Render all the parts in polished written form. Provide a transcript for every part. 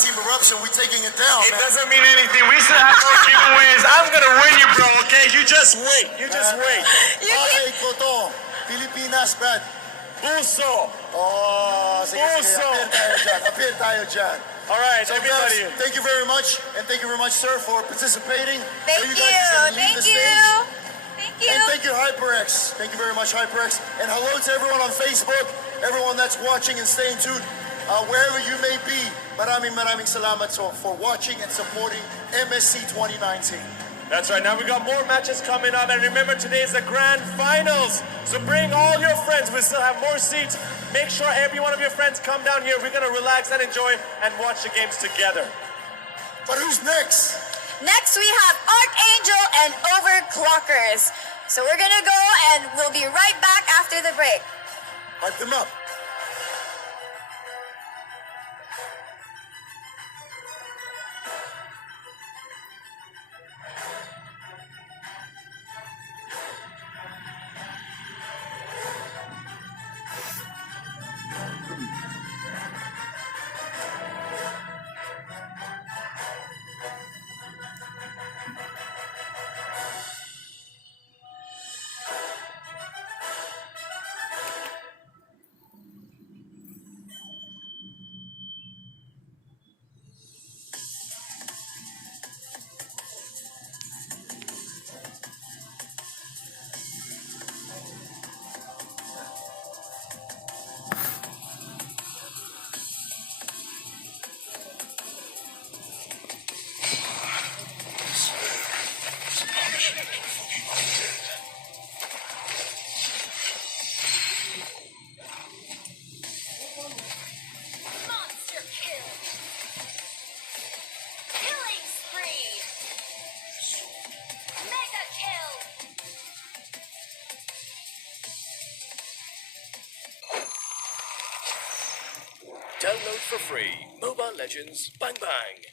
Team eruption, we taking it down. It doesn't mean anything. We still have more giveaways. I'm gonna win you, bro. Okay, you just wait. You just wait. Ay, Koto. Pilipinas, Brad. Buso. Oh, sige, Buso. Appear tayo dyan. All right, so everybody. Guys, thank you very much, and thank you very much, sir, for participating. Thank you. Thank you. Thank you. And thank you, HyperX. Thank you very much, HyperX. And hello to everyone on Facebook, everyone that's watching and staying tuned. Wherever you may be, maraming salamat for watching and supporting MSC 2019. That's right. Now we got more matches coming up, and remember today is the grand finals. So bring all your friends. We still have more seats. Make sure every one of your friends come down here. We're gonna relax and enjoy and watch the games together. But who's next? Next we have Archangel and Overclockers. So we're gonna go, and we'll be right back after the break. Hype them up. Download for free Mobile Legends Bang Bang.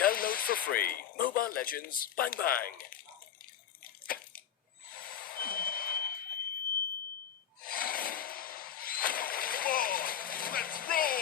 Download for free Mobile Legends Bang Bang. Come on, let's roll.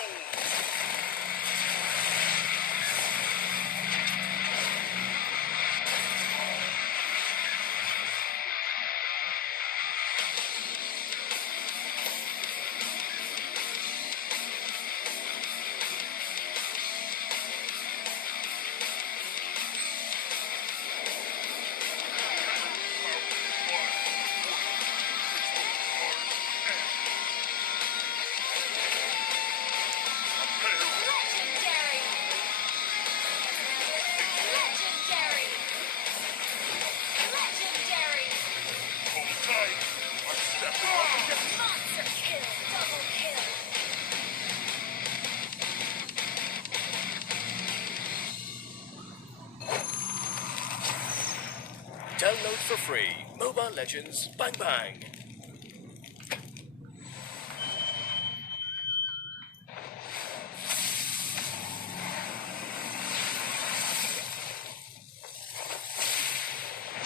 Download for free Mobile Legends Bang Bang.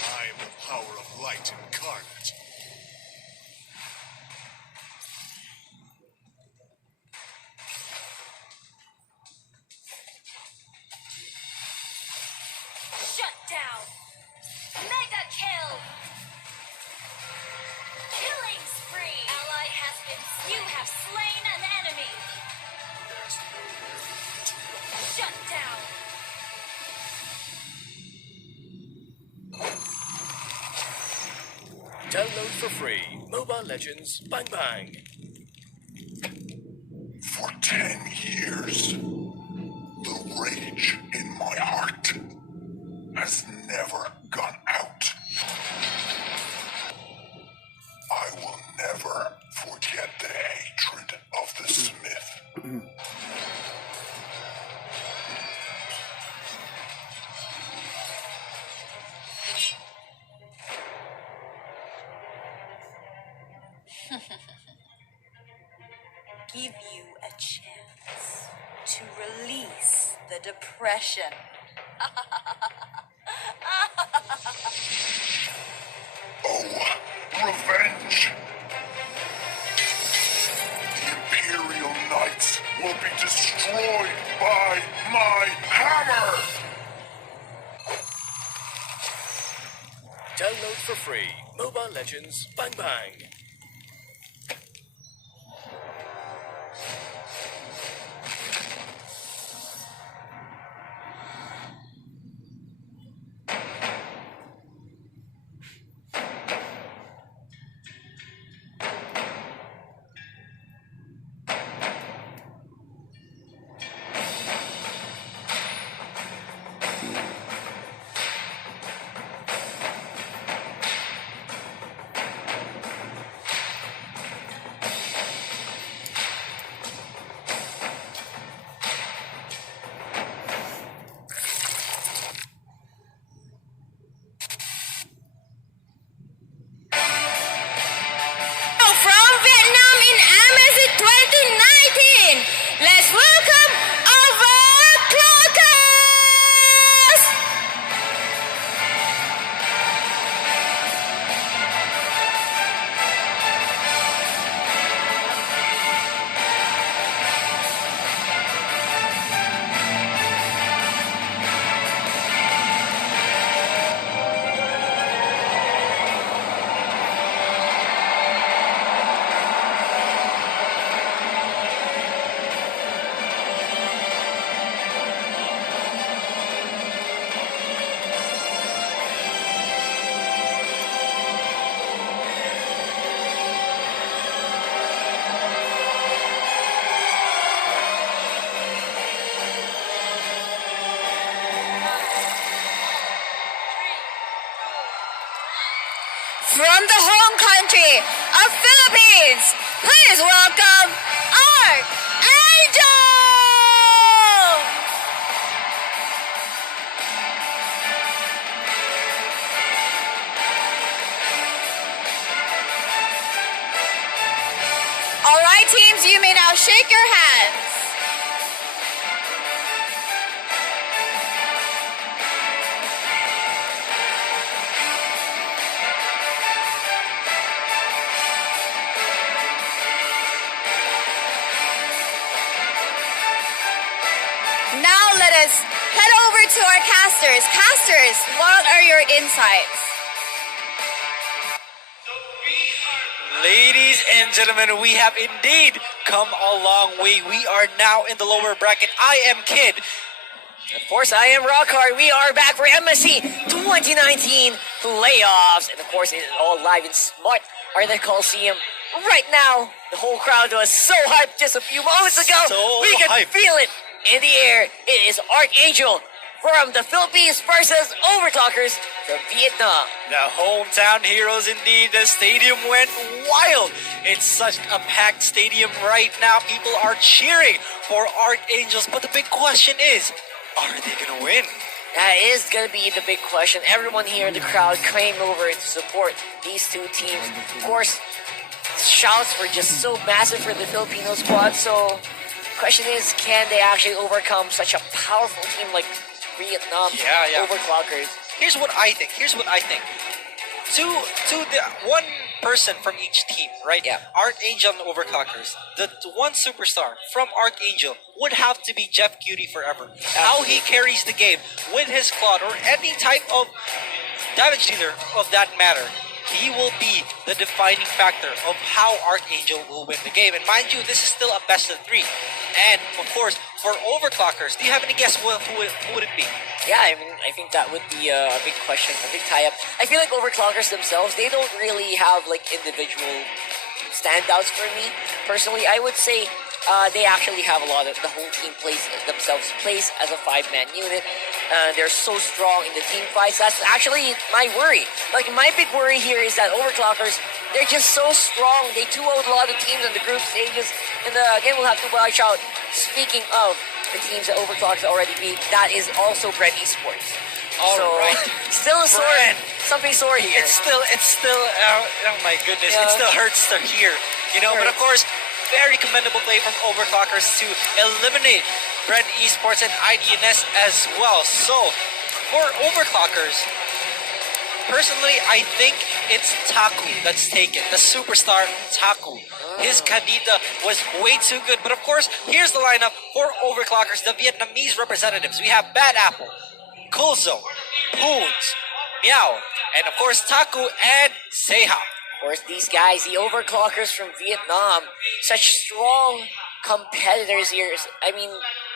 I am the power of light incarnate. Download for free. Mobile Legends Bang Bang. For 10 years, the rage in my heart has never gone out. I will never forget the hatred of the Smith. Give you a chance to release the depression. Oh, revenge! The Imperial Knights will be destroyed by my hammer! Download for free. Mobile Legends Bang Bang. From Vietnam in MSC 2019, let's welcome Overclockers! From the home country of Philippines, please welcome Archangel! All right, teams, you may now shake your hands. Now let us head over to our casters. Casters, what are your insights? Ladies and gentlemen, we have indeed come a long way. We are now in the lower bracket. I am Kid. Of course, I am Rockhard. We are back for MSC 2019 playoffs. And of course, it is all live in Smart Arena Coliseum. Right now, the whole crowd was so hyped just a few moments ago. So we can hyped. feel it in the air. It is Archangel from the Philippines versus Overclockers from Vietnam. The hometown heroes indeed. The stadium went wild. It's such a packed stadium right now. People are cheering for Archangels. But the big question is, are they going to win? That is going to be the big question. Everyone here in the crowd came over to support these two teams. Of course, shouts were just so massive for the Filipino squad. So, the question is, can they actually overcome such a powerful team like Vietnam Overclockers? Here's what I think. To the one person from each team, right? Yeah. Archangel and Overclockers. The one superstar from Archangel would have to be Jeff Cutie forever. How he carries the game with his Claude or any type of damage dealer of that matter. He will be the defining factor of how Archangel will win the game. And mind you, this is still a best of 3. And of course, for overclockers, do you have any guess who would it be? Yeah, I mean, I think that would be a big question, a big tie-up. I feel like overclockers themselves, they don't really have like individual standouts for me. Personally, I would say they actually have a lot of the whole team plays as a 5-man unit. They're so strong in the team fights. That's actually my worry. Like my big worry here is that overclockers, they're just so strong. They 2-0'd a lot of teams in the group stages, and again we'll have to watch out. Speaking of the teams that overclockers already beat, that is also Brent Esports. All right. Still a sore, something sore here. It's still, oh my goodness, it still hurts to hear, you know. But of course, very commendable play from overclockers to eliminate Brent Esports and IDNS as well. So, for overclockers, personally, I think it's Taku that's taken, the superstar Taku. His Kadita was way too good. But of course, here's the lineup for overclockers, the Vietnamese representatives. We have Bad Apple, Kulzo, Poons, Meow, and of course Taku and Seha. Of course, these guys, the overclockers from Vietnam, such strong competitors here. I mean,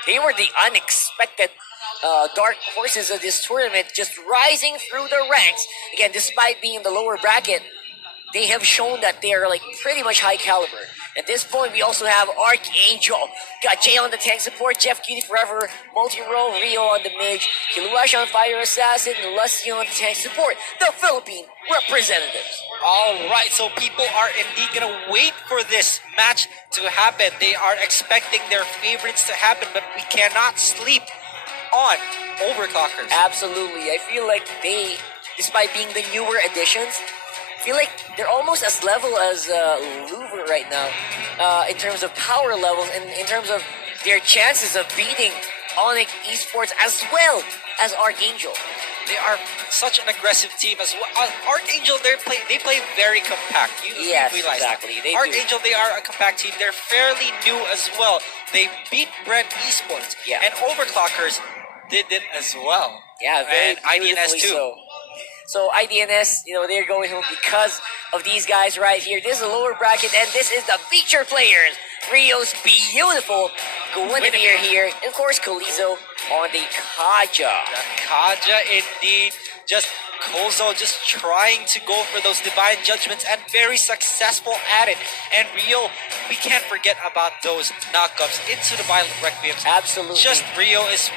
they were the unexpected dark horses of this tournament, just rising through the ranks. Again, despite being in the lower bracket, they have shown that they are like pretty much high caliber. At this point, we also have Archangel. Got Jay on the tank support, Jeff Cutie Forever, multi-role, Rio on the mage, Kiluash on Fire Assassin, and Lusty on the tank support. The Philippine representatives. Alright, so people are indeed gonna wait for this match to happen. They are expecting their favorites to happen, but we cannot sleep on overclockers. Absolutely. I feel like they, despite being the newer additions, I feel like they're almost as level as Louvre right now in terms of power levels and in terms of their chances of beating Onyx Esports as well as Archangel. They are such an aggressive team as well. Archangel, they play very compact. Yes, you realize exactly. That. They Archangel, they are a compact team. They're fairly new as well. They beat Brent Esports. Yeah. And overclockers did it as well. Yeah, very and IDNS beautifully too. So IDNS, they're going home because of these guys right here. This is the lower bracket, and this is the feature players. Rio's beautiful Guinevere here, and of course Kalizo on the Kaja. The Kaja indeed. Just Kozo just trying to go for those divine judgments and very successful at it. And Rio, we can't forget about those knockups into the Violent Requiems. Absolutely. Just Rio is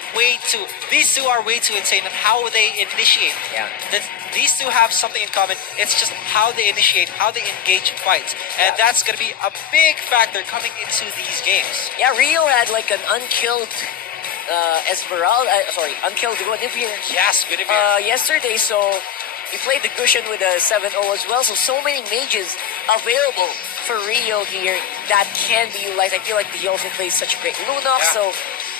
these two are way too insane on how they initiate. Yeah. These two have something in common. It's just how they initiate, how they engage fights. And that's going to be a big factor coming into these games. Yeah, Rio had like an unkilled unkilled Guinevere. Yes, Guinevere. Yesterday, so he played the Gushin with a 7-0 as well. So many mages available for Rio here that can be utilized. I feel like he also plays such a great Lunox, so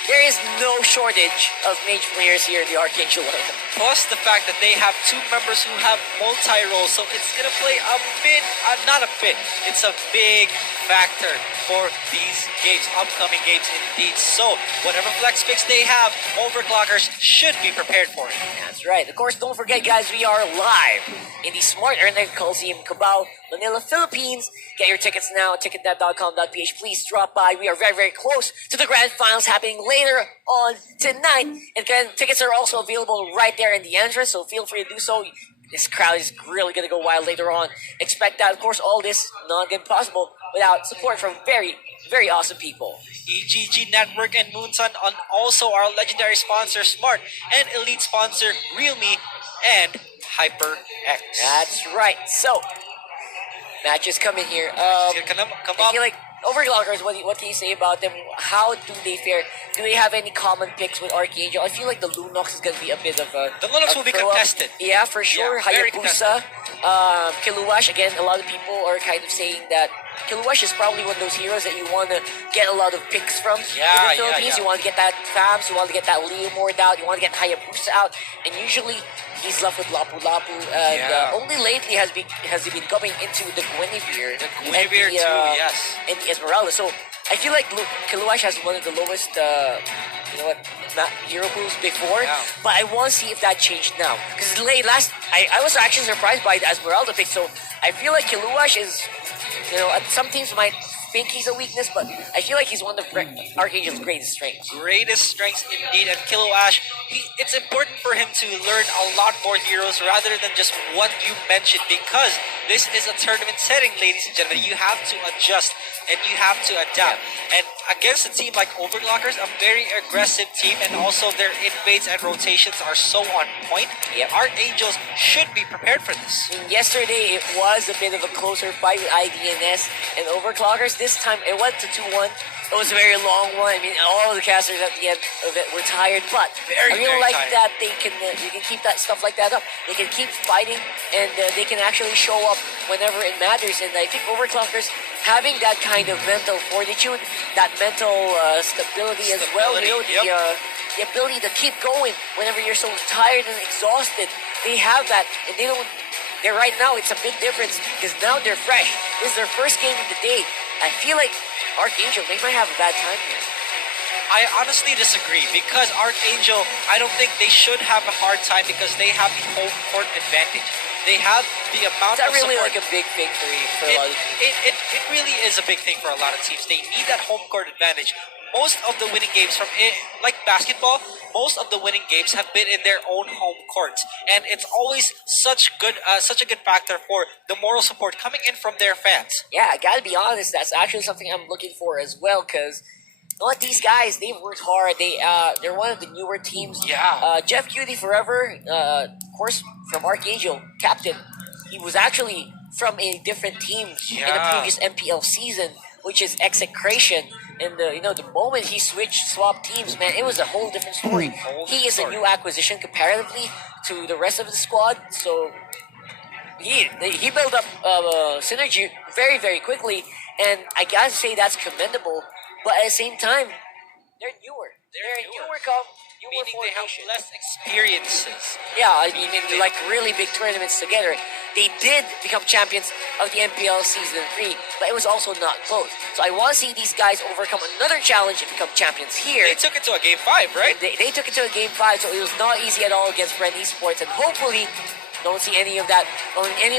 there is no shortage of mage players here in the Archangel lineup. Plus the fact that they have two members who have multi-roles, so it's gonna play a bit, not a bit, it's a big factor for these games, upcoming games indeed. So whatever flex picks they have, overclockers should be prepared for it. That's right. Of course, don't forget, guys, we are live in the Smart Internet Coliseum, Cabao, Manila, Philippines. Get your tickets now at ticketnet.com.ph. Please drop by. We are very, very close to the grand finals happening later on tonight. And again, tickets are also available right there in the entrance, so feel free to do so. This crowd is really going to go wild later on. Expect that. Of course, all this not going to be possible without support from very, very awesome people. EGG Network and Moonsun, and also our legendary sponsor Smart, and elite sponsor Realme and HyperX. That's right. So, matches coming here. Come I up. feel like overclockers, what can you say about them? How do they fare? Do they have any common picks with Archangel? I feel like the Lunox is going to be a bit of a... The Lunox will be throw-up. contested. Yeah, for sure. Yeah, very Hayabusa, Kiluash, again, a lot of people are kind of saying that Kiluash is probably one of those heroes that you want to get a lot of picks from in the Philippines. You want to get that FAMS, you want to get that Leomord out, you want to get Hayabusa out, and usually he's left with Lapu Lapu. Only lately has he been coming into the Guinevere. The Guinevere too, yes. And the Esmeralda. So I feel like Kiluash has one of the lowest, hero pools before. Yeah. But I want to see if that changed now. Because I was actually surprised by the Esmeralda pick. So I feel like Kiluash is, some teams might think he's a weakness, but I feel like he's one of Archangel's greatest strengths. Greatest strengths indeed. And Kilo Ash, it's important for him to learn a lot more heroes rather than just what you mentioned, because this is a tournament setting, ladies and gentlemen. You have to adjust and you have to adapt. And against a team like Overclockers, a very aggressive team, and also their invades and rotations are so on point. Yep. Archangels should be prepared for this. Yesterday, it was a bit of a closer fight with IDNS and Overclockers. This time, it went to 2-1. It was a very long one. I mean, all of the casters at the end of it were tired, but I really like tired. that they can you can keep that stuff like that up. They can keep fighting, and they can actually show up whenever it matters. And I think Overclockers having that kind of mental fortitude, that mental stability as well, you know, the ability to keep going whenever you're so tired and exhausted. They have that, and they don't. They're right now. It's a big difference because now they're fresh. This is their first game of the day. I feel like Archangel, they might have a bad time here. I honestly disagree, because Archangel, I don't think they should have a hard time because they have the home court advantage. They have the amount Is that of really support. like a big thing for a lot of people? It really is a big thing for a lot of teams. They need that home court advantage. Most of the winning games from it, like basketball, most of the winning games have been in their own home courts, and it's always such a good factor for the moral support coming in from their fans. Yeah, I gotta be honest, that's actually something I'm looking for as well, because not these guys, they've worked hard. They're one of the newer teams. Yeah. Jeff Cutie Forever, of course, from Archangel, captain. He was actually from a different team in the previous MPL season, which is Execration. And the moment he swapped teams, man, it was a whole different story. He is a new acquisition comparatively to the rest of the squad, so he built up synergy very, very quickly, and I gotta say that's commendable. But at the same time, they're newer. They're a newer Meaning they have formation. less experiences. Yeah, I mean, in like really big tournaments together. They did become champions of the MPL Season 3, but it was also not close. So I want to see these guys overcome another challenge and become champions here. They took it to a game 5, right? They took it to a game 5, so it was not easy at all against Brand Esports, and hopefully don't see any of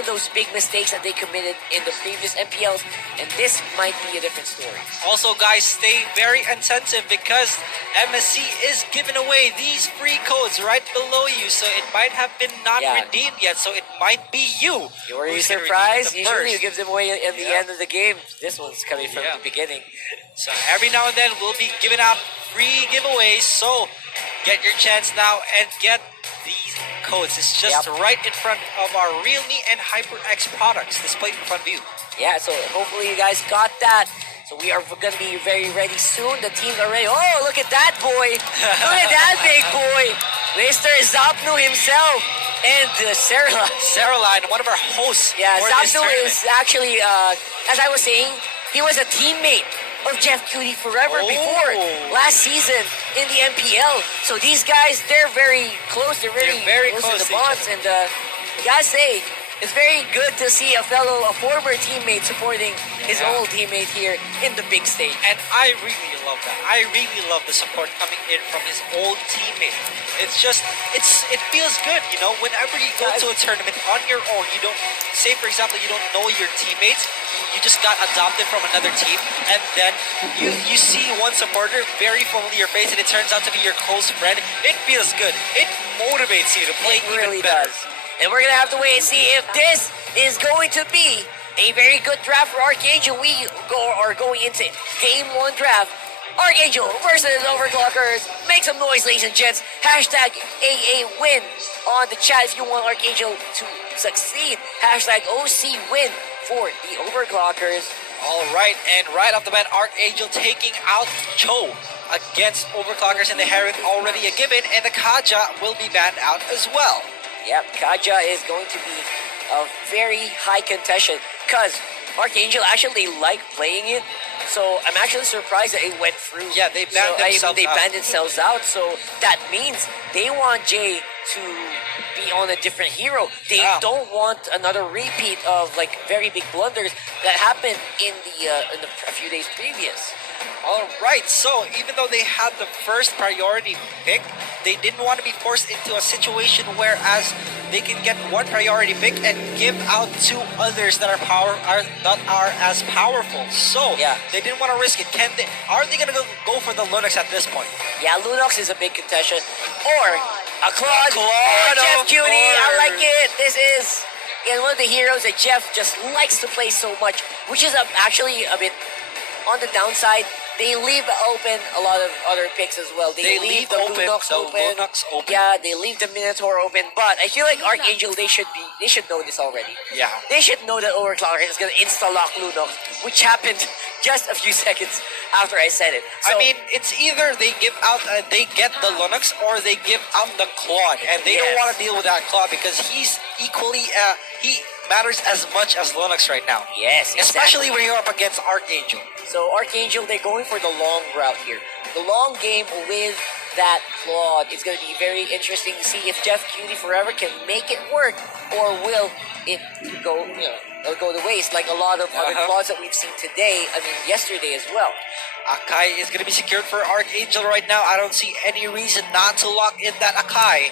those big mistakes that they committed in the previous MPLs, and this might be a different story. Also, guys, stay very attentive because MSC is giving away these free codes right below you, so it might have been not redeemed yet, so it might be you. Were you who's gonna redeem surprised? it Usually first. you give them away at the end of the game. This one's coming from the beginning. So every now and then we'll be giving out free giveaways, so get your chance now and get these codes. It's just right in front of our Realme and HyperX products displayed in front of you. Yeah, so hopefully you guys got that. So we are going to be very ready soon. The teams are ready. Oh, look at that boy. Look at that big boy. Mr. Zapnu himself. And Saraline, one of our hosts. Yeah, for this Zapnu tournament. is actually, as I was saying, he was a teammate of Jeff Cutie Forever before last season in the MPL. So these guys, they're very close. They're very close to the bonds. And you gotta say, it's very good to see a former teammate supporting his old teammate here in the big stage. And I really love that. I really love the support coming in from his old teammate. It's just, it feels good, you know, whenever you go to a tournament on your own, you don't, say for example, you don't know your teammates, you just got adopted from another team, and then you see one supporter, very familiar face, and it turns out to be your close friend. It feels good. It motivates you to play really even better. does. And we're going to have to wait and see if this is going to be a very good draft for Archangel. We are going into Game 1 draft. Archangel versus Overclockers. Make some noise, ladies and gents. Hashtag AA win on the chat if you want Archangel to succeed. Hashtag OC win for the Overclockers. All right, and right off the bat, Archangel taking out Cho against Overclockers, and they have already a given, and the Kaja will be banned out as well. Yep, Kaja is going to be a very high contention because Archangel actually like playing it. So I'm actually surprised that it went through. Yeah, they banned themselves out. So that means they want Jay to be on a different hero. They don't want another repeat of like very big blunders that happened in a few days previous. All right, so even though they had the first priority pick, they didn't want to be forced into a situation whereas they can get one priority pick and give out two others that are as powerful. So Yeah. they didn't want to risk it. Are they gonna go for the Lunox at this point? Yeah, Lunox is a big contention. Or a Claude, or Jeff of Cutie. I course. like it. This is one of the heroes that Jeff just likes to play so much, which is actually a bit on the downside. They leave open a lot of other picks as well. They leave the Lunox open. Lunox open. Yeah, they leave the Minotaur open. But I feel like Archangel, they should know this already. Yeah. They should know that Overclocker is gonna insta-lock Lunox, which happened just a few seconds after I said it. So, I mean, it's either they give out, they get the Lunox, or they give out the Claude, and they don't Yes. want to deal with that Claude because he's equally, he matters as much as Lunox right now. yes, Especially when you're up against Archangel. So Archangel, they're going for the long route here. The long game with that Claude is going to be very interesting to see if Jeff Cutie Forever can make it work, or will it go, it'll go to waste like a lot of other Claudes that we've seen today. I mean, yesterday as well. Akai is going to be secured for Archangel right now. I don't see any reason not to lock in that Akai.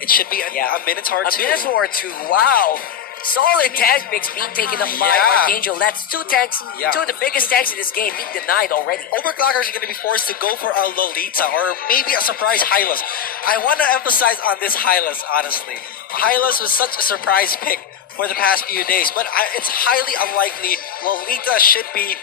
It should be a Minotaur A too. Minotaur too. Wow. Solid tag picks being taken up by Yeah. Archangel. That's two tags, Yeah. two of the biggest tags in this game being denied already. Overclockers are going to be forced to go for a Lolita or maybe a surprise Hylas. I want to emphasize on this Hylas, honestly. Hylas was such a surprise pick for the past few days, but it's highly unlikely Lolita should be,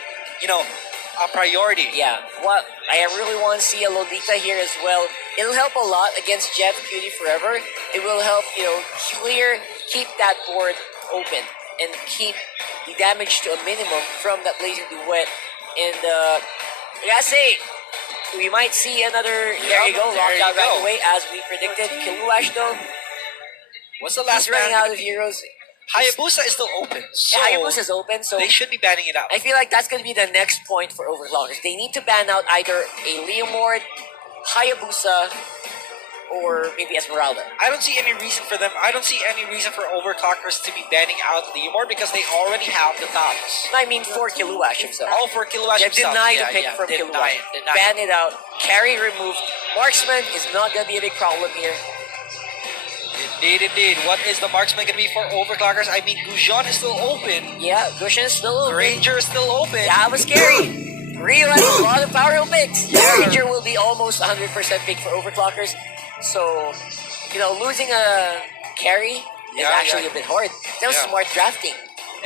a priority. Yeah, what I really want to see a Lolita here as well. It'll help a lot against Jeff Cutie Forever. It will help, keep that board open and keep the damage to a minimum from that Blazing Duet. And I gotta say, we might see another. There you go, locked out right away as we predicted. Kiluash though, What's the last he's running man out gonna of be? heroes. Hayabusa is still open, so Hayabusa's open, so they should be banning it out. I feel like that's going to be the next point for Overclockers. They need to ban out either a Leomord, Hayabusa, or maybe Esmeralda. I don't see any reason for them. I don't see any reason for Overclockers to be banning out Leomord because they already have the Thanos. I mean, for Kiluash himself. All for Kiluash Yeah, himself. deny the pick from Kiluash. Ban it out. Carry removed. Marksman is not going to be a big problem here. Indeed. What is the marksman going to be for Overclockers? I mean, Gujon is still open. Yeah, Gushin is still open. Ranger is still open. That was scary. Realize a lot of powerful picks. Ranger will be almost 100% pick for Overclockers. So, losing a carry is actually a bit hard. That was smart drafting.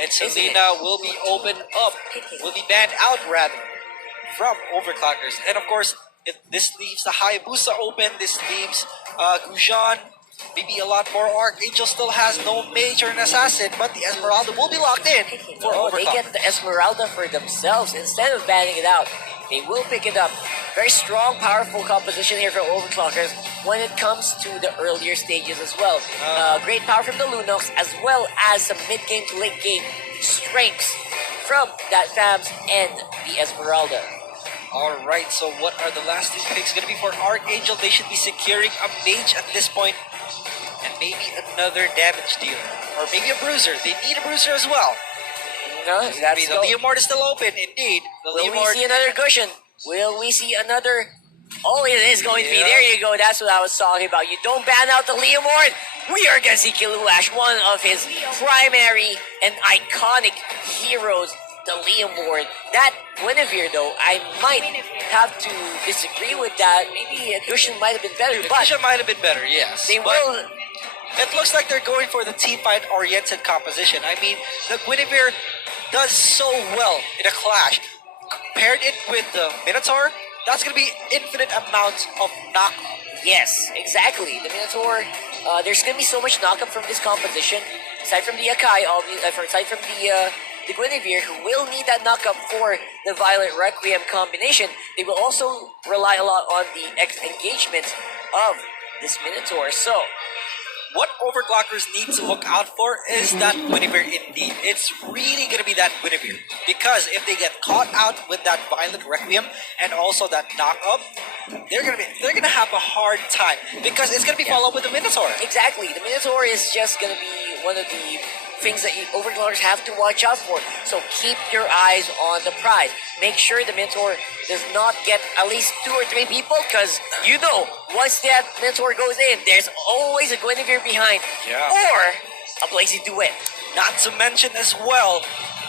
And isn't Selena will be opened up, will be banned out rather, from Overclockers. And of course, this leaves the Hayabusa open, this leaves Gujon, maybe a lot more. Archangel still has no mage or an assassin, but the Esmeralda will be locked in for They Overclockers. get the Esmeralda for themselves instead of banning it out. They will pick it up. Very strong, powerful composition here from Overclockers when it comes to the earlier stages as well. Great power from the Lunox as well as some mid-game to late-game strengths from that Fams and the Esmeralda. Alright, so what are the last two picks going to be for Archangel? They should be securing a mage at this point, and maybe another damage dealer. Or maybe a bruiser. They need a bruiser as well. No, The that's Leomord is still open, indeed. The Will we Leomord see another cushion? Will we see another? Oh, it is going to be. There you go. That's what I was talking about. You don't ban out the Leomord. We are going to see Kiluash, one of his primary and iconic heroes, the Leomord. That Guinevere, though, I might have to disagree with that. Maybe a cushion might have been better, but Fisher might have been better, yes. they but will. It looks like they're going for the team fight oriented composition. I mean, the Guinevere does so well in a clash. Paired it with the Minotaur, that's going to be infinite amounts of knockup. Yes, exactly. The Minotaur, there's going to be so much knockup from this composition. Aside from the Akai, aside from the Guinevere, who will need that knockup for the Violent Requiem combination, they will also rely a lot on the engagement of this Minotaur. So, What Overclockers need to look out for is that Guinevere indeed. It's really going to be that Guinevere. Because if they get caught out with that Violent Requiem and also that knock-up, they're gonna have a hard time. Because it's going to be followed with the Minotaur. exactly, the Minotaur is just going to be one of the things that overclockers have to watch out for. So keep your eyes on the prize. Make sure the Minotaur does not get at least 2 or 3 people, because once that Minotaur goes in, there's always a Guinevere behind, or a Blazing Duet. Not to mention as well,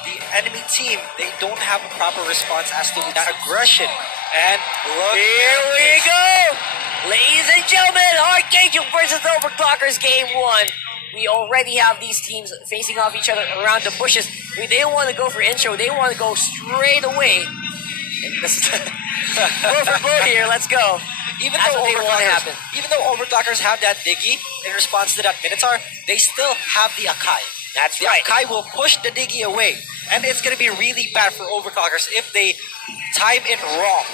the enemy team, they don't have a proper response as to that aggression. And look, Here we go! Ladies and gentlemen, Archangel versus Overclockers Game 1. We already have these teams facing off each other around the bushes. They don't want to go for intro. They want to go straight away. Blow for blow here. Let's go. even That's though what they want to happen. even though Overclockers have that Diggy in response to that Minotaur, they still have the Akai. That's The right. Akai will push the Diggy away, and it's going to be really bad for Overclockers if they time it wrong.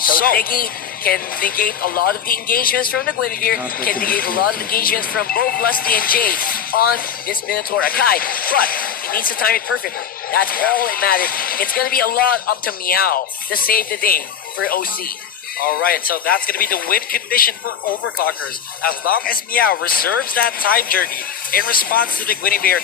So Diggy can negate a lot of the engagements from the Guinevere, can negate a lot of the engagements from both Lusty and Jade on this Minotaur Akai, but he needs to time it perfectly. That's all that matters. It's going to be a lot up to Meow to save the day for OC. Alright, so that's going to be the win condition for Overclockers. As long as Meow reserves that time journey in response to the Guinevere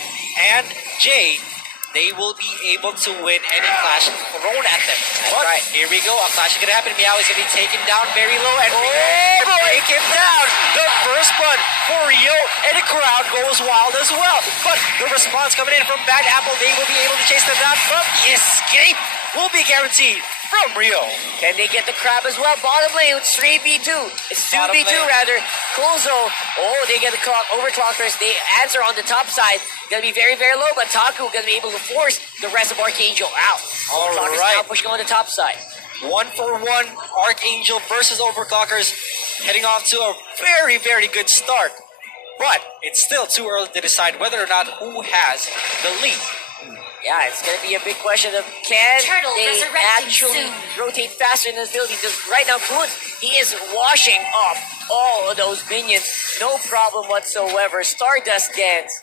and Jade, they will be able to win any clash thrown at them. But right. Here we go. A clash is going to happen. Meow is going to be taken down very low and break him down. The first blood for Rio, and the crowd goes wild as well. But the response coming in from Bad Apple, they will be able to chase them down, but the escape will be guaranteed from Rio. Can they get the crab as well? Bottom lane, it's 3v2. It's 2v2 rather. Kulzo, they get the Overclockers. They answer on the top side. Gonna be very, very low, but Taku gonna be able to force the rest of Archangel out. Overclockers now pushing on the top side. 1-for-1 Archangel versus Overclockers, heading off to a very, very good start. But it's still too early to decide whether or not who has the lead. Yeah, it's going to be a big question of can Turtle they resurrecting actually soon. rotate faster in this ability, because right now Kuhn, he is washing off all of those minions. No problem whatsoever. Stardust Dance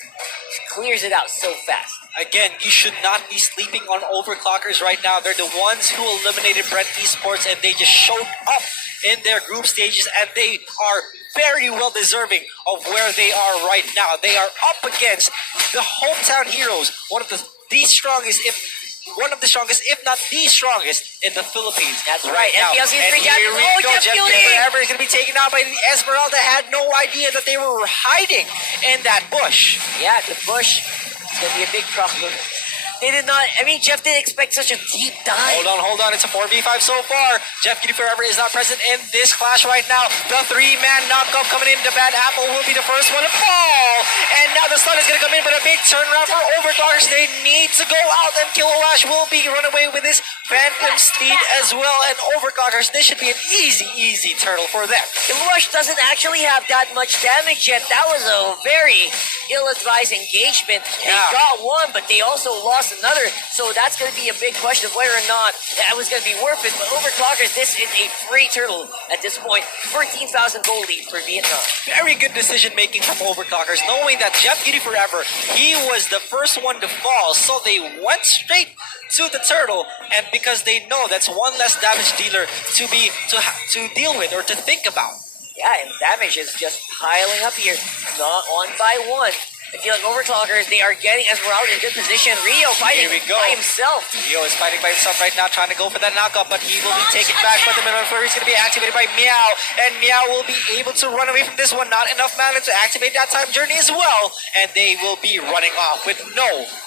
clears it out so fast. Again, you should not be sleeping on Overclockers right now. They're the ones who eliminated Brent Esports, and they just showed up in their group stages, and they are very well deserving of where they are right now. They are up against the hometown heroes, one of the strongest, if not the strongest in the Philippines. That's right. Now. MTS is And free here we go. Jeff Jeff Beauty. Forever is going to be taken out by the Esmeralda. Had no idea that they were hiding in that bush. Yeah, the bush is going to be a big problem. They did not, Jeff didn't expect such a deep dive. Hold on. It's a 4v5 so far. Jeff Kitty Forever is not present in this clash right now. The 3-man knockup coming in. The Bad Apple will be the first one to fall. And now the stun is going to come in, but a big turnaround for Overclockers. They need to go out, and Kilowash will be run away with his Phantom Steed as well. And Overclockers, this should be an easy turtle for them. Kiluash doesn't actually have that much damage yet. That was a very ill-advised engagement. They got one, but they also lost another. So that's going to be a big question of whether or not that was going to be worth it. But Overclockers, this is a free turtle at this point. 14,000 gold lead for Vietnam. Very good decision making from Overclockers, knowing that Jeff Beauty Forever, he was the first one to fall, so they went straight to the turtle, and because they know that's one less damage dealer to deal with or to think about. Yeah, and damage is just piling up here, not one by one. I feel like Overclockers, they are getting Esmeralda in good position. Rio fighting Here we go. by himself. Rio is fighting by himself right now, trying to go for that knockup, but he will be taken back. But the middle flurry is going to be activated by Meow, and Meow will be able to run away from this one. Not enough mana to activate that time journey as well, and they will be running off with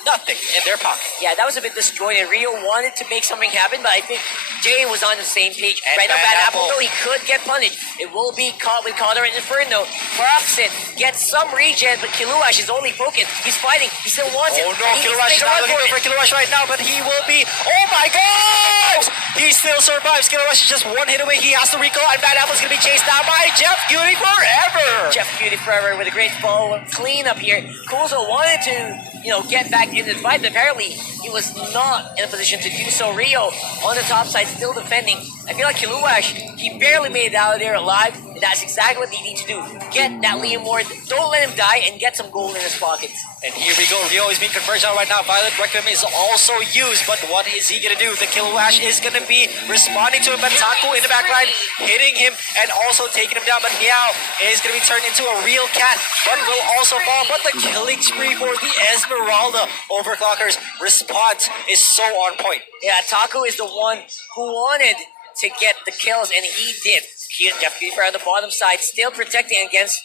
nothing in their pocket. Yeah, that was a bit disjointed. Rio wanted to make something happen, but I think Jay was on the same page. And right now, Bad Bad Apple. Apple, though, he could get punished. It will be caught with Condor and Inferno. Proxit gets some regen, but Kiluash is only poking. He's fighting. He still wants it. Oh no, and he needs to Kilowash make is a not run looking for for it. Kilowash right now, but he will be. Oh my god! He still survives. Kilowash is just one hit away. He has to recall, and Bad Apple's going to be chased down by Jeff Beauty Forever. Jeff Beauty Forever with a great follow clean up here. Kuzo wanted to, get back into the fight, but apparently he was not in a position to do so. Rio on the top side still defending. I feel like Kiluash, he barely made it out of there alive. And that's exactly what they need to do. Get that Liam Ward, don't let him die, and get some gold in his pockets. And here we go. Rio is being converged on right now. Violet Requiem is also used, but what is he gonna do? The Killawash is gonna be responding to him, but Taku in the back line hitting him and also taking him down. But Meow is gonna be turned into a real cat, but will also fall. But the killing spree for the Esmeralda Overclockers response is so on point. Yeah, Taku is the one who wanted to get the kills, and he did. He and Jeff Beaver on the bottom side, still protecting against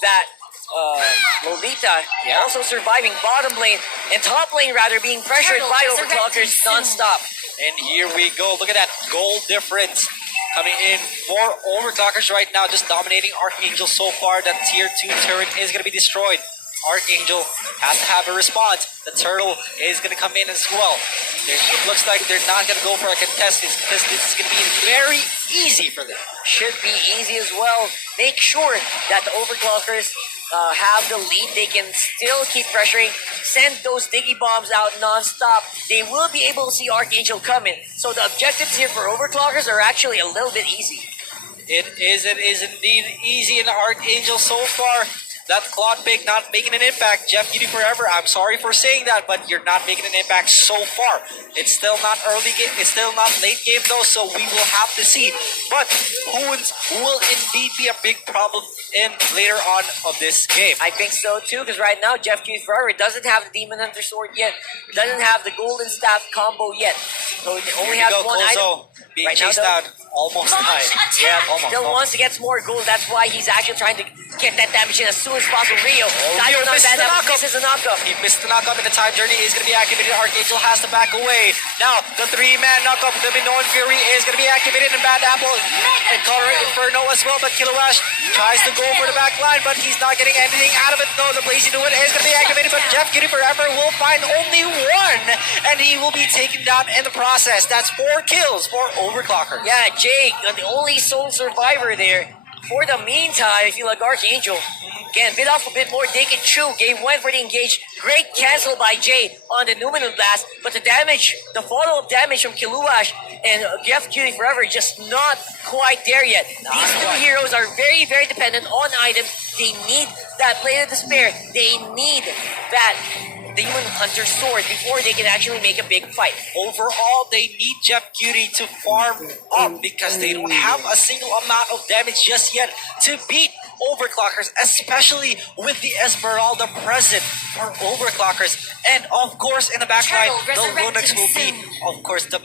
that Lolita. Yeah. Also surviving bottom lane and top lane rather, being pressured by Overclockers non-stop. And here we go. Look at that goal difference coming in for Overclockers right now, just dominating Archangel so far. That tier 2 turret is going to be destroyed. Archangel has to have a response. The turtle is going to come in as well. It looks like they're not going to go for a contest. This is going to be very easy for them. Should be easy as well. Make sure that the Overclockers have the lead. They can still keep pressuring. Send those Diggy Bombs out non-stop. They will be able to see Archangel coming. So the objectives here for Overclockers are actually a little bit easy. It is indeed easy in Archangel so far. That Claude Pig not making an impact. Jeff Beauty forever. I'm sorry for saying that, but you're not making an impact so far. It's still not early game. It's still not late game though, so we will have to see. But Hoons will indeed be a big problem in later on of this game. I think so too, because right now Jeff Keith forever doesn't have the Demon Hunter sword yet, doesn't have the Golden Staff combo yet, so it only has one item. Being Right now, chased though, out, almost died. Yeah, almost. still wants to get some more gold. That's why he's actually trying to get that damage in as soon as possible. Rio, Rio missed the knockup. misses a knockup. He missed the knockup, and the time journey is going to be activated. Archangel has to back away. Now, the 3-man knockup, the Minoan Fury is going to be activated, and Bad Apple and Color Inferno as well. But Killawash tries to go for the back line, but he's not getting anything out of it. No, the Blazing Duet is going to be activated, but Jeff Kitty Forever will find only one, and he will be taken down in the process. That's 4 kills for Overclocker. Yeah, Jake, the only sole survivor there. For the meantime, I feel like Archangel can bit off a bit more. They can chew. Game 1 for the engage. Great cancel by Jay on the Numinal Blast, but the damage, the follow-up damage from Killawash and Jeff Cutie Forever just not quite there yet. These two heroes are very, very dependent on items. They need that Blade of Despair. They need that Demon Hunter sword before they can actually make a big fight. Overall, they need Jeff Cutie to farm up because they don't have a single amount of damage just yet to beat Overclockers, especially with the Esmeralda present for Overclockers. And of course, in the backline, the Lunux will be, of course, the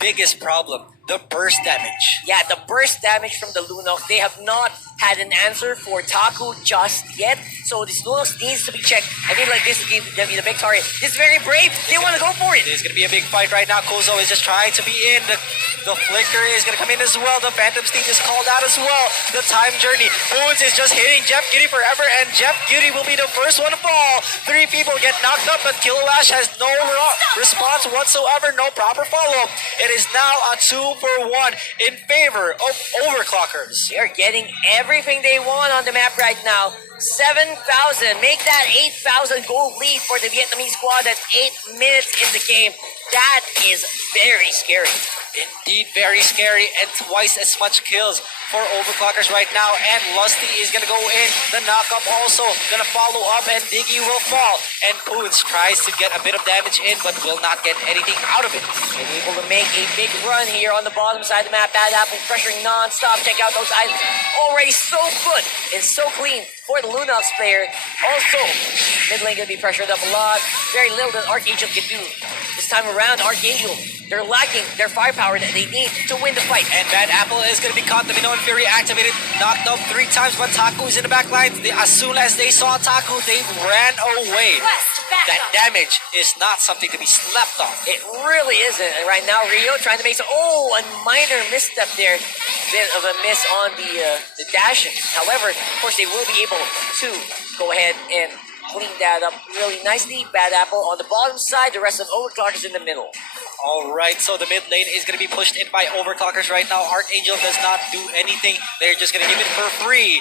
biggest problem. The burst damage. Yeah, the burst damage from the Lunox. They have not had an answer for Taku just yet. So this Lunox needs to be checked. I feel like this is going to be the big target. This is very brave. They want to go for it. There's going to be a big fight right now. Kozo is just trying to be in. The Flicker is going to come in as well. The Phantom Stage is called out as well. The Time Journey. Boons is just hitting Jeff Cutie Forever, and Jeff Cutie will be the first one to fall. 3 people get knocked up, but Killawash has no response whatsoever. No proper follow-up. It is now a 2-for-1 in favor of Overclockers. They're getting everything they want on the map right now. 7,000. Make that 8,000 gold lead for the Vietnamese squad. That's 8 minutes in the game. That is very scary. Indeed, very scary, and twice as much kills for Overclockers right now. And Lusty is going to go in. The knockup also going to follow up, and Diggy will fall. And Poons tries to get a bit of damage in, but will not get anything out of it. They're able to make a big run here on the bottom side of the map. Bad Apple pressuring non-stop. Check out those items. Already so good and so clean for the Lunox player. Also, mid lane going to be pressured up a lot. Very little that Archangel can do. This time around, Archangel, they're lacking their firepower that they need to win the fight. And Bad Apple is going to be caught. The Minoan Fury activated, knocked up 3 times, but Taku is in the back line. As soon as they saw Taku, they ran away. That damage is not something to be slept on. It really isn't. And right now, Rio trying to make some, a minor misstep there. Bit of a miss on the dashing. However, of course, they will be able to go ahead and clean that up really nicely. Bad Apple on the bottom side, the rest of Overclockers in the middle. Alright, so the mid lane is going to be pushed in by Overclockers right now. Archangel does not do anything. They're just going to give it for free.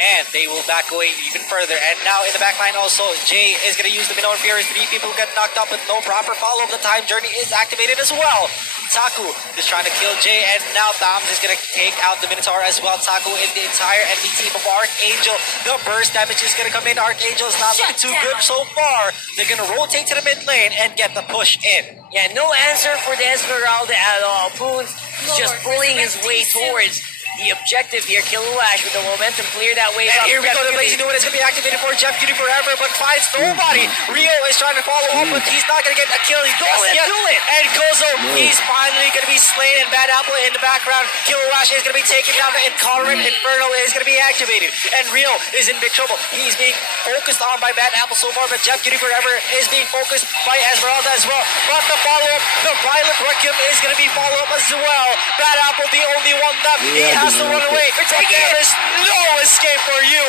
And they will back away even further. And now in the back line also, Jay is going to use the Minotaur Fury. 3 people get knocked up with no proper follow-up. The time journey is activated as well. Taku is trying to kill Jay, and now Bams is going to take out the Minotaur as well. Taku in the entire enemy team of Archangel. The burst damage is going to come in. Archangel is not looking too good so far. They're going to rotate to the mid lane and get the push in. Yeah, no answer for the Esmeralda at all. Poons is just bullying his way towards the objective here. Kilowash with the momentum, clear that wave and up. Here we go, the Blazing Duet is going to be activated for Jeff Cutie forever, but finds nobody. Rio is trying to follow up, but he's not going to get a kill. He's going to do it. And Kozo, he's finally going to be slain, and Bad Apple in the background. Kilowash is going to be taken down, and Intolerant Inferno is going to be activated. And Rio is in big trouble. He's being focused on by Bad Apple so far, but Jeff Cutie forever is being focused by Esmeralda as well. But the follow-up, the Violent Requiem is going to be follow-up as well. Bad Apple, the only one left. He has to run away. But there is no escape for you.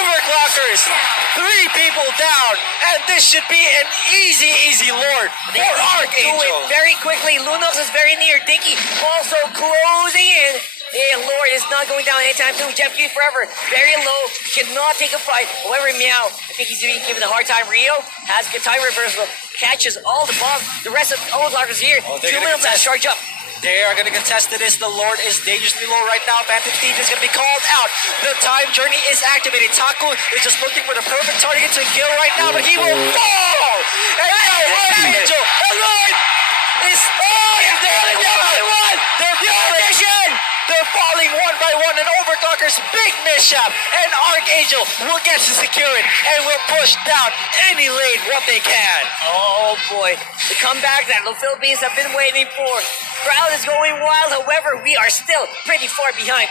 Overclockers, 3 people down, and this should be an easy Lord for Archangel. Do it very quickly. Lunox is very near. Dicky also closing in. Yeah, Lord is not going down anytime soon. Jeff G forever, very low, cannot take a fight. However, Meow, I think he's being given a hard time. Rio has good time reversal, catches all the bombs. The rest of Overclockers here. 2 minutes to charge up. They are going to contest this. The Lord is dangerously low right now. Phantom Thief is going to be called out. The time journey is activated. Taku is just looking for the perfect target to kill right now, but he will fall! And now Archangel, the Lord is falling! They're falling one by one, and Overclockers, big mishap, and Archangel will get to secure it and will push down any lane what they can. Oh boy, the comeback that the Philippines have been waiting for. Crowd is going wild, however, we are still pretty far behind.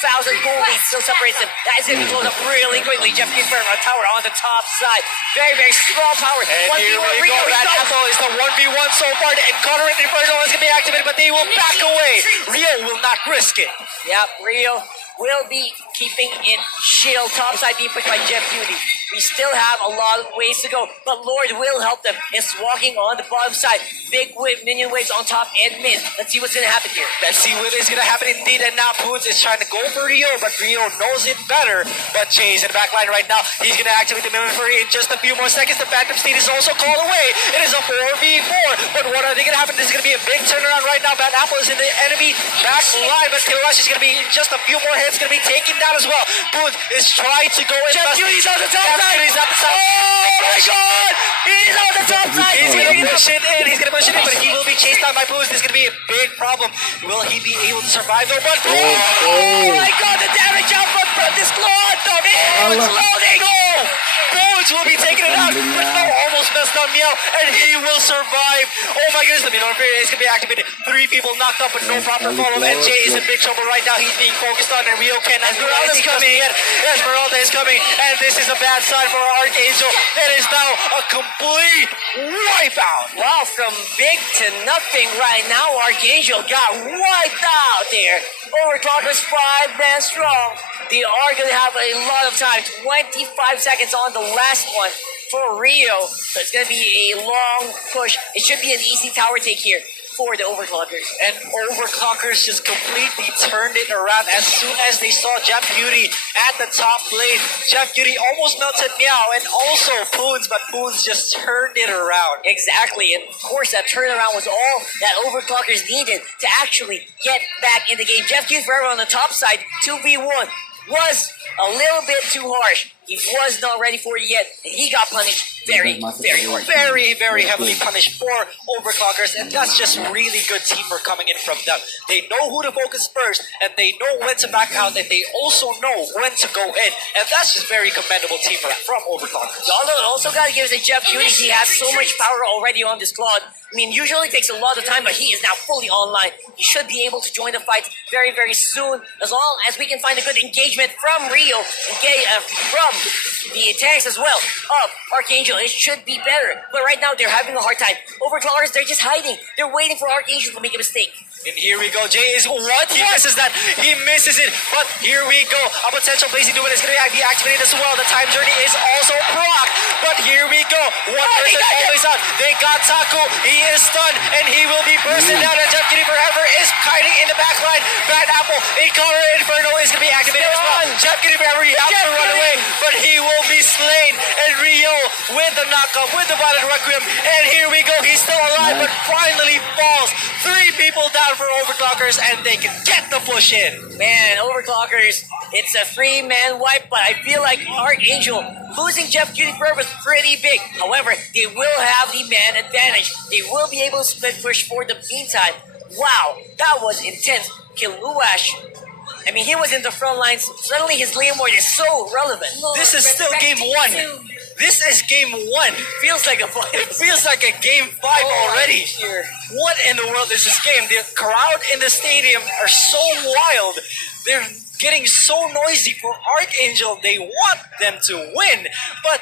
5,000 goal lead still separates them. That is going to be closed up really quickly. Jeff Ginsberg on tower on the top side. Very strong power. And here we go. That Apple is the 1v1 so far. The Incarnate Inferno is going to be activated, but they will back away. Rio will not risk it. Yep, Rio will be keeping it shield. Topside being pushed by Jeff Cutie. We still have a lot of ways to go, but Lord will help them. It's walking on the bottom side. Big minion waves on top and mid. Let's see what's going to happen here. Let's see what is going to happen indeed. And now Poons is trying to go for Rio, but Rio knows it better. But Jay's in the back line right now. He's going to activate the Mimic Fury in just a few more seconds. The Phantom Steed is also called away. It is a 4v4. But what are they going to happen? This is going to be a big turnaround right now. Bad Apple is in the enemy back line, but Kilowash is going to be in just a few more hits. Going to be taken down as well. Poons is trying to go in. Jeff Cuty's on the top side. He's at the top. Oh my God! He's on the top side. He's going to push it in. He's going to push it in, but he will be chased down by Poons. This is going to be a big problem. Will he be able to survive though? But oh my God! The damage output from this Claude though. It's loading. Poons will be taking it out. But no, almost messed up Meow, and he will survive. Oh my goodness, the Minotaur Fury is going to be activated. 3 people knocked up with no proper follow. And Jay is in big trouble right now. He's being focused on, and Rio can. Esmeralda is coming. Esmeralda is coming, and this is a bad sign for Archangel. It is now a complete wipeout. Wow, from big to nothing right now. Archangel got wiped out there. Overclockers 5 men strong. They are going to have a lot of time. 25 seconds on the last one for Rio. So it's going to be a long push. It should be an easy tower take here for the Overclockers. And Overclockers just completely turned it around as soon as they saw Jeff Beauty at the top lane. Jeff Beauty almost melted Meow and also Poons, but Poons just turned it around. Exactly, and of course that turnaround was all that Overclockers needed to actually get back in the game. Jeff Beauty forever on the top side, 2v1, was a little bit too harsh. He was not ready for it yet, and he got punished very hard. Very heavily punished for Overclockers, and that's just really good teamwork coming in from them. They know who to focus first, and they know when to back out, and they also know when to go in, and that's just very commendable teamwork from Overclockers. Also got to give it to Jeff Beauty. He has so much power already on this Claude. I mean, usually it takes a lot of time, but he is now fully online. He should be able to join the fight very soon, as long as we can find a good engagement from Rio and get from the attacks as well of Archangel Archangel. It should be better. But right now, they're having a hard time. Overclockers, they're just hiding. They're waiting for Archangel to make a mistake. And here we go. Jay is what? He misses that. He misses it. But here we go. A potential Blazing Doom is going to be activated as well. The time journey is also proc. But here we go. One person always out. They got Taku. He is stunned. And he will be bursting down. And Jeff Kitty Forever is kiting in the back line. Bad Apple. Incolor Inferno is going to be activated as well. Jeff Kitty Forever, he has to run away. But he will be slain. And Rio with the knockup, with the Violent Requiem. And here we go. He's still alive, but finally falls. 3 people down for Overclockers, and they can get the push in. Man, Overclockers, it's a 3-man wipe, but I feel like Archangel losing Jeff Cutie Forever was pretty big. However, they will have the man advantage. They will be able to split push for the meantime. Wow, that was intense. Kiluash, I mean, he was in the front lines. Suddenly his lane ward is so relevant. This is still game 1. This is game 1. Feels like a fight. It feels like a game 5 already. What in the world is this game? The crowd in the stadium are so wild. They're getting so noisy for Archangel. They want them to win. But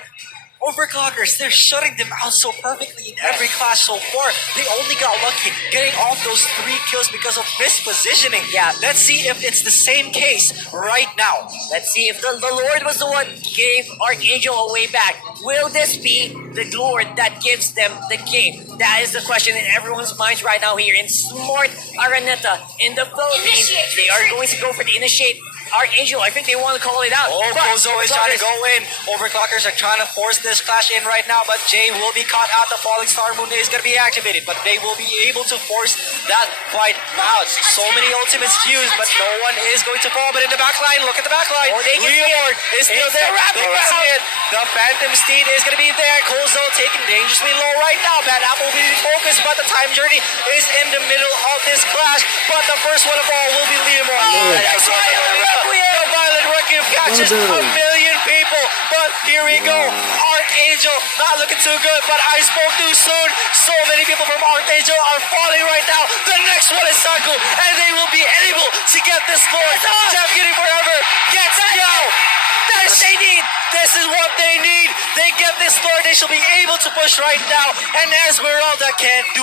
Overclockers, they're shutting them out so perfectly in every clash so far. They only got lucky getting off those 3 kills because of mispositioning. Yeah. Let's see if it's the same case right now. Let's see if the Lord was the one gave Archangel a way back. Will this be the Lord that gives them the game? That is the question in everyone's minds right now here in Smart Araneta in the Philippines. They are going to go for the initiate. Archangel, I think they want to call it out. Bozo is trying to go in. Overclockers are trying to force this clash in right now, but Jay will be caught out. The Falling Star Moon is going to be activated, but they will be able to force that fight out. So many ultimates used, but no one is going to fall. But in the back line, look at the back line. Leonard is still there. They can see it. The Phantom Steed is going to be there. Kozo taking dangerously low right now. Bad Apple will be focused, but the time journey is in the middle of this clash. But the first one of all will be Leonard. The Violent Requiem catches a million people, but here we go. Archangel not looking too good, but I spoke too soon. So many people from Archangel are falling right now. The next one is Saku, and they will be able to get this Lord. Jeff Kitty Forever gets now. That's what they need. This is what they need. They get this Lord. They shall be able to push right now. And Esmeralda can't do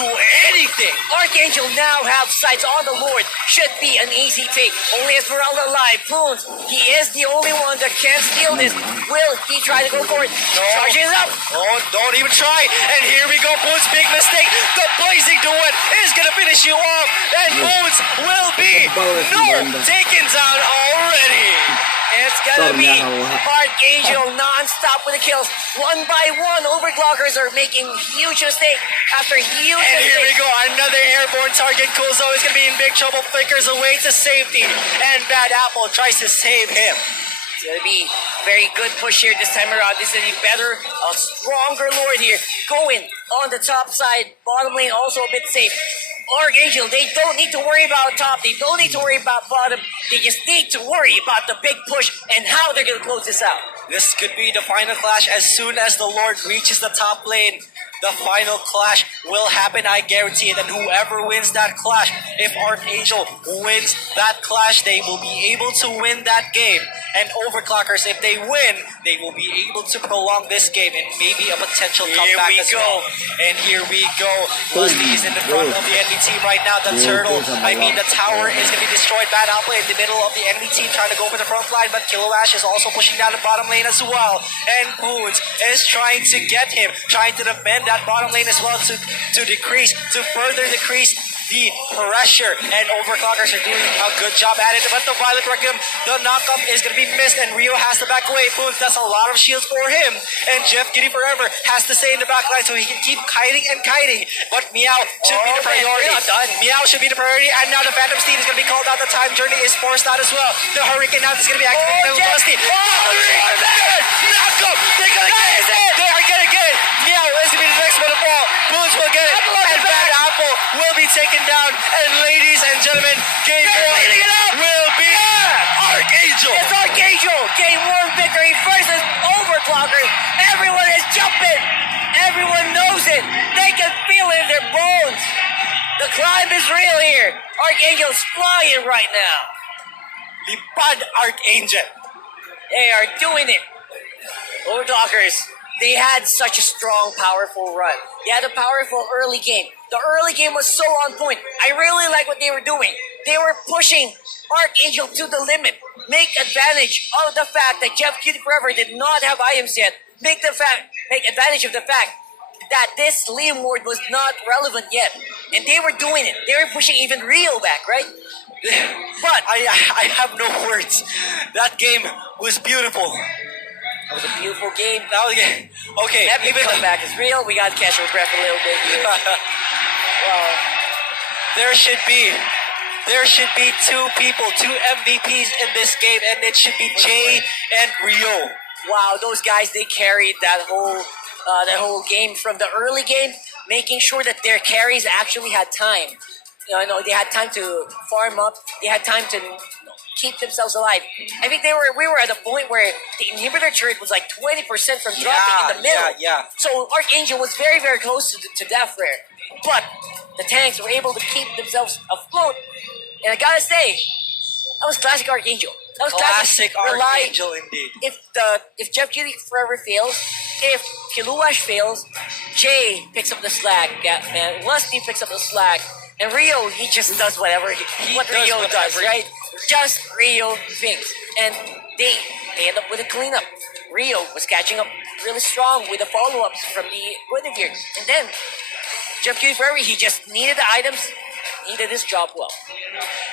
anything. Archangel now have sights on the Lord. Should be an easy take. Only Esmeralda alive. Boons, he is the only one that can steal this. Will he try to go for it? No. Charges up. Oh, don't even try. And here we go. Boons, big mistake. The Blazing Duet is going to finish you off. And Boons will be taken down already. It's gonna be Archangel non-stop with the kills. One by one, Overclockers are making huge mistake after huge mistake. And here we go, another airborne target. Kozo is gonna be in big trouble, flickers away to safety. And Bad Apple tries to save him. It's gonna be very good push here this time around. This is a better, a stronger Lord here. Going on the top side, bottom lane also a bit safe. Archangel, they don't need to worry about top. They don't need to worry about bottom. They just need to worry about the big push and how they're going to close this out. This could be the final clash. As soon as the Lord reaches the top lane, the final clash will happen, I guarantee it. And whoever wins that clash, if Archangel wins that clash, they will be able to win that game. And Overclockers, if they win, they will be able to prolong this game and maybe a potential comeback as well. And here we go. Lusty is in the front of the enemy team right now. The the tower is going to be destroyed. Bad Apple in the middle of the enemy team trying to go for the front line, but Kiloash is also pushing down the bottom lane as well. And Boons is trying to get him, trying to defend that bottom lane as well to further decrease the pressure. And Overclockers are doing a good job at it, but the Violent Requiem, the knockup is going to be missed, and Rio has to back away. Boons, that's a lot of shields for him. And Jeff Giddy Forever has to stay in the back line so he can keep kiting and kiting. But Meow should be the priority. Meow should be the priority, and now the Phantom Steed is going to be called out. The time journey is forced out as well. The Hurricane now is going to be activated. Lusty. Knockup! They're going to get it! They are going to get it! Meow is going to be the next one to fall. Boons will get it. And Bad Apple will be taken down. And ladies and gentlemen, game 1 will be Archangel. It's Archangel. Game 1 victory versus Overclockers. Everyone is jumping. Everyone knows it. They can feel it in their bones. The climb is real here. Archangel's flying right now. Lipad Archangel. They are doing it. Overclockers, they had such a strong, powerful run. They had a powerful early game. The early game was so on point. I really like what they were doing. They were pushing Archangel to the limit. Make advantage of the fact that Jeff Cutie Forever did not have items yet. Make advantage of the fact that this Liam Ward was not relevant yet. And they were doing it. They were pushing even Rio back, right? But I have no words. That game was beautiful. it was a beautiful game. That was okay. Epic comeback is real. We got to catch our breath a little bit here. Well, there should be two people, two MVPs in this game, and it should be Jay and Rio. wow, those guys, they carried that whole game from the early game, making sure that their carries actually had time. They had time to farm up. They had time to keep themselves alive. I think we were at a point where the inhibitor turret was like 20% from dropping in the middle. Yeah. So Archangel was very, very close to death rare. But the tanks were able to keep themselves afloat. And I gotta say, that was classic Archangel. That was Classic Rely- Archangel indeed. If Jeff Cutie Forever fails, if Kiluash fails, Jay picks up the slack. Man, Lusty picks up the slack. And Rio, he just does whatever what does Rio whatever does, he- right? Just Rio thinks. And they end up with a cleanup. Rio was catching up really strong with the follow-ups from the Guinevere. And then Jeff Cutie Forever, he just needed the items. He did his job well.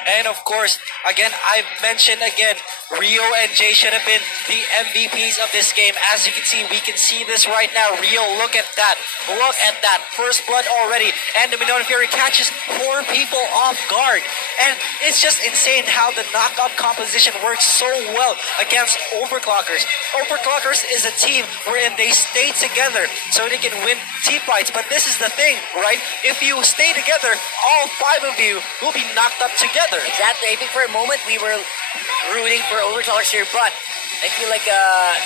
And of course, again, I've mentioned again, Rio and Jay should have been the MVPs of this game. As you can see this right now. Rio, look at that. Look at that. First blood already. And the Minota Fury catches 4 people off guard. And it's just insane how the knockup composition works so well against Overclockers. Overclockers is a team wherein they stay together so they can win team fights. But this is the thing, right? If you stay together, all 5 of you will be knocked up together. Exactly. I think for a moment we were rooting for Overclockers here, but I feel like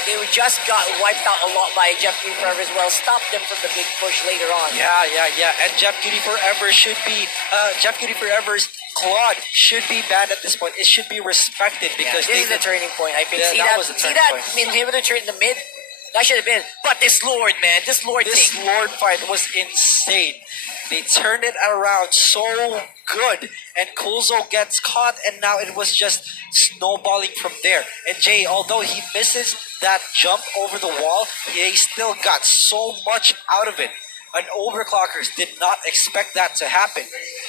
they were just got wiped out a lot by Jeff Cutie Forever as well. Stopped them from the big push later on. Yeah. And Jeff Cutie Forever should be, Jeff Cutie Forever's Claude should be banned at this point. It should be respected because this is the turning point. I think. Yeah, that was the turning point. Inhibitor turret in the mid? That should have been. But this Lord, man, this Lord thing. Lord fight was insane. They turned it around so good, and Kulzo gets caught, and now it was just snowballing from there. And Jay, although he misses that jump over the wall, he still got so much out of it. And Overclockers did not expect that to happen.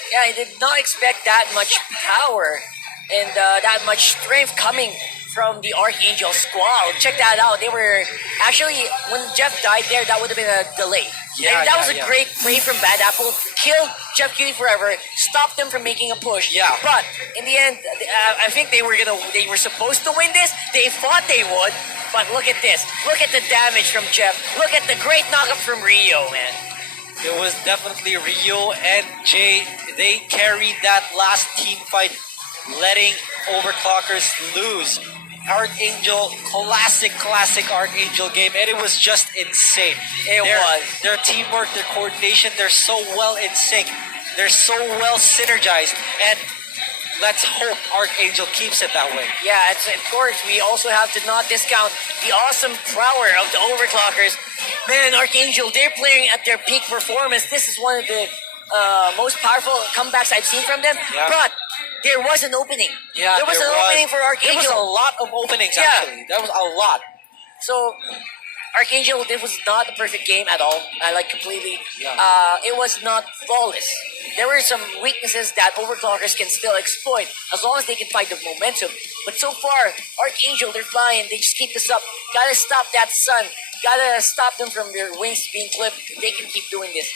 Yeah, I did not expect that much power and that much strength coming from the Archangel Squall. Check that out. They were actually, when Jeff died there, that would have been a delay. And that was a great play from Bad Apple. Killed Jeff Cutie Forever, stopped them from making a push. Yeah. But in the end, I think they were supposed to win this. They thought they would. But look at this. Look at the damage from Jeff. Look at the great knockup from Rio, man. It was definitely Rio and Jay. They carried that last team fight, letting Overclockers lose. Archangel, classic Archangel game, and it was just insane. Their teamwork, their coordination, they're so well in sync. They're so well synergized, and let's hope Archangel keeps it that way. Yeah, of course, we also have to not discount the awesome prowess of the Overclockers. Man, Archangel, they're playing at their peak performance. This is one of the most powerful comebacks I've seen from them. Yeah. But there was an opening. Yeah, there was an opening for Archangel. There was a lot of openings, actually. That was a lot. So, Archangel, it was not the perfect game at all. Completely. Yeah. It was not flawless. There were some weaknesses that Overclockers can still exploit as long as they can find the momentum. But so far, Archangel, they're flying. They just keep this up. Gotta stop that sun. Gotta stop them from their wings being clipped. They can keep doing this.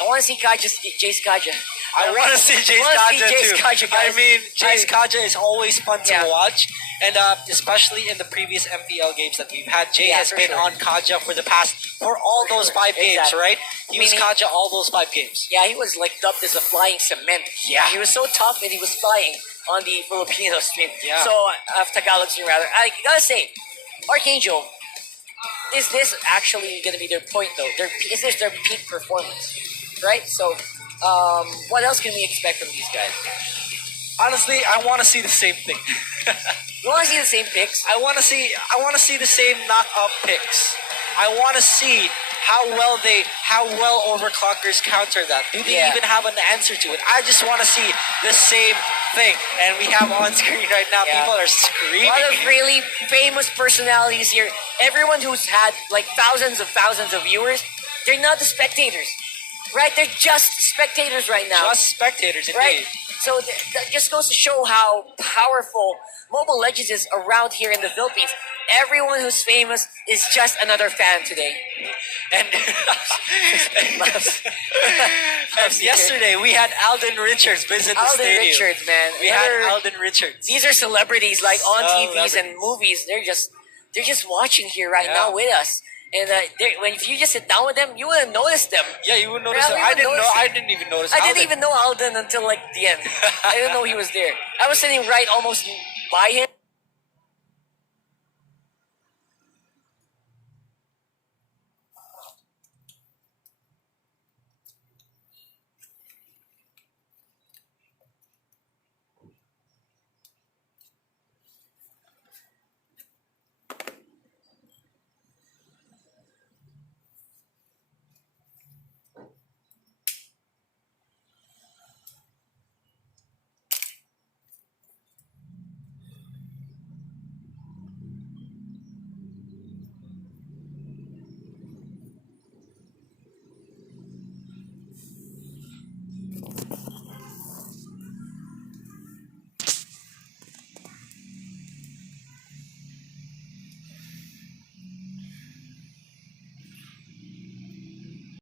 I want to see Jace Kaja. I want to see Jace Kaja too. I mean, Jace Kaja is always fun to watch, and especially in the previous MPL games that we've had, Jay has been on Kaja for all those 5 games, right? He was Kaja all those 5 games. Yeah, he was dubbed as a flying cement. Yeah. He was so tough and he was flying on the Filipino stream. Yeah. So, Tagalog stream rather. I gotta say, Archangel, is this actually gonna be their point though? Is this their peak performance? Right? So, what else can we expect from these guys? Honestly, I want to see the same thing. You want to see the same picks? I want to see the same knock-up picks. I want to see how well overclockers counter that. Do they Yeah. even have an answer to it? I just want to see the same thing. And we have on screen right now, Yeah. people are A screaming. lot of really famous personalities here. Everyone who's had like thousands of viewers, they're not the spectators, right? They're just spectators right now. Just spectators, indeed. Right? So that just goes to show how powerful Mobile Legends is around here in the Philippines. Everyone who's famous is just another fan today. And, and yesterday we had Alden Richards visit the Alden stadium. Richards, man. We had Alden Richards. These are celebrities like on TVs and Celebrities. movies. They're just watching here right Yeah. now with us. And if you just sit down with them, you wouldn't notice them. Yeah, you would notice. Yeah, that. we would notice I it. didn't even notice. I didn't Alden. even know Alden until like the end. I didn't know he was there. I was sitting right almost by him.